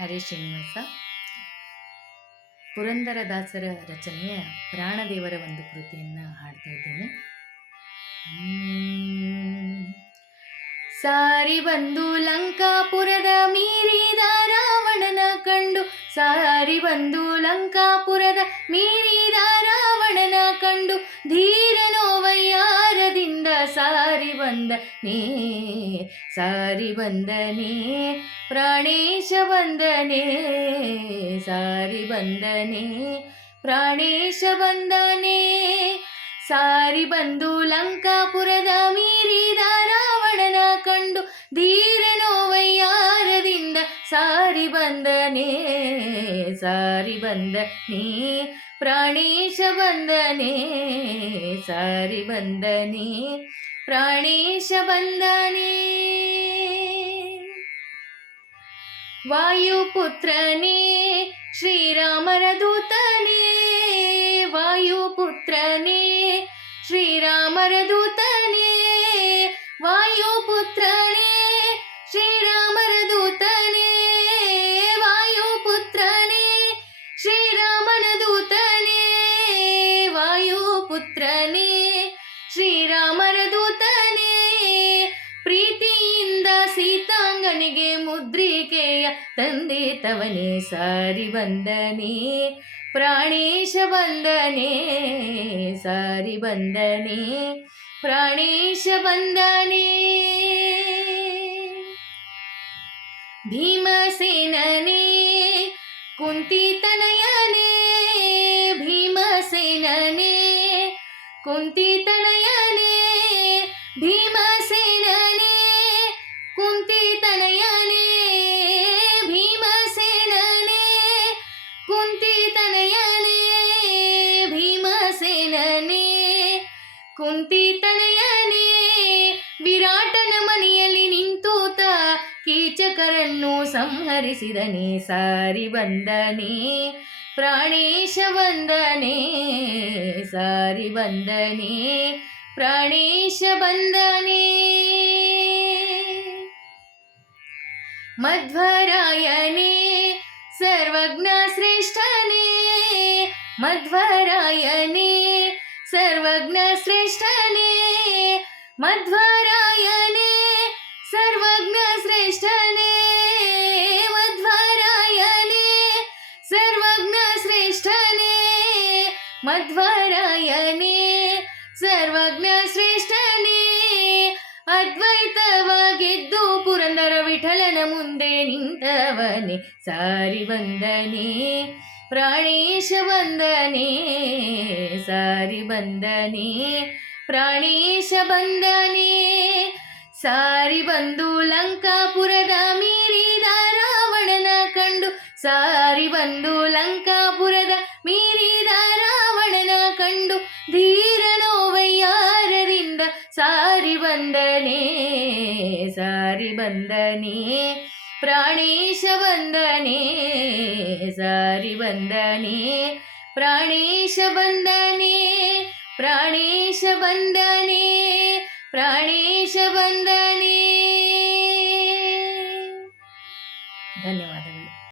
ಹರೇ ಶ್ರೀನಿವಾಸ ಪುರಂದರದಾಸರ ರಚನೆಯ ಪ್ರಾಣದೇವರ ಒಂದು ಕೃತಿಯನ್ನು ಹಾಡ್ತಾ ಇದ್ದೇನೆ. ಸಾರಿ ಬಂದು ಲಂಕಾಪುರದ ಮೀರಿದ ರಾವಣನ ಕಂಡು, ಸಾರಿ ಬಂದು ಲಂಕಾಪುರದ ಮೀರಿದ ರಾವಣನ ಕಂಡು ಧೀರನೋ ಸಾರಿ ಸಾರಿ ಬಂದನೇ ಸಾರಿ ಬಂದನೇ, ಪ್ರಾಣೇಶ ಬಂದನೇ, ಸಾರಿ ಬಂದನೇ, ಪ್ರಾಣೇಶ ಬಂದನೇ, ಸಾರಿ ಬಂದು ಲಂಕಾಪುರದ ಮೀರಿದ ರಾವಣನ ಕಂಡು ಧೀರನೋ ವಯ್ಯಾರದಿಂದ ಸಾರಿ ಬಂದನೆ ಸಾರಿ ಬಂದನೆ, ಪ್ರಾಣೇಶ ಬಂದನೆ, ಸಾರಿ ಬಂದನೆ, ಪ್ರಾಣೇಶ ಬಂದನೇ. ವಾಯುಪುತ್ರನೇ ಶ್ರೀರಾಮರ ದೂತನೇ ವಾಯುಪುತ್ರನೇ ಶ್ರೀರಾಮರ ದೂತನೇ. ತಂದೆ ತವನೇ ಸಾರಿ ಬಂದನೇ, ಪ್ರಾಣೇಶ ಬಂದನೇ, ಸಾರಿ ಬಂದನೇ, ಪ್ರಾಣೇಶ ಬಂದನೇ. ಭೀಮಸೇನನೇ, ಕುಂತಿತನಯನೇ ಭೀಮಸೇನನೇ ಕುಂತಿತನಯನೇ ಭೀಮಸೇನನೇ ಕುಂತಿತನಯನೇ ವಿರಾಟನ ಮನೆಯಲ್ಲಿ ನಿಂತೂತ, ಕೀಚಕರನ್ನು ಸಂಹರಿಸಿದನೇ, ಸಾರಿ ಬಂದನೇ, ಪ್ರಾಣೇಶ ಬಂದನೇ, ಸಾರಿ ಬಂದನೇ, ಪ್ರಾಣೇಶ ಬಂದನೇ. ಮಧ್ವರಾಯನೇ, ಸರ್ವಜ್ಞ ಶ್ರೇಷ್ಠನೇ, ಮಧ್ವರಾಯನೇ. ಮಧ್ವರಾಯನೇ ಸರ್ವಜ್ಞ ಶ್ರೇಷ್ಠನೇ ಮಧ್ವರಾಯನೇ ಸರ್ವಜ್ಞ ಶ್ರೇಷ್ಠನೇ ಮಧ್ವರಾಯನೇ ಸರ್ವಜ್ಞ ಶ್ರೇಷ್ಠನೇ ಅದ್ವೈತವಾಗಿದ್ದು ಪುರಂದರ ವಿಠಲನ ಮುಂದೆ ನಿಂತವನೇ ಸಾರಿ ಬಂದನೇ ಪ್ರಾಣೇಶ ಬಂದನೇ ಸಾರಿ ಬಂದನೇ ಪ್ರಾಣೇಶ ಬಂದನೇ ಸಾರಿ ಬಂದು ಲಂಕಾಪುರದ ಮೀರಿದ ರಾವಣನ ಕಂಡು. ಸಾರಿ ಬಂದು ಲಂಕಾಪುರದ ಮೀರಿದ ರಾವಣನ ಕಂಡು. ಧೀರನೋವಯ್ಯಾರರಿಂದ ಸಾರಿ ಬಂದನೇ ಸಾರಿ ಬಂದನೇ. ಪ್ರಾಣೇಶ ಬಂದನೇ, ಸಾರಿ ಬಂದನೇ. ಪ್ರಾಣೇಶ ಬಂದನೇ. ಪ್ರಾಣೇಶ ಬಂದನೇ ಪ್ರಾಣೇಶ ಬಂದನೇ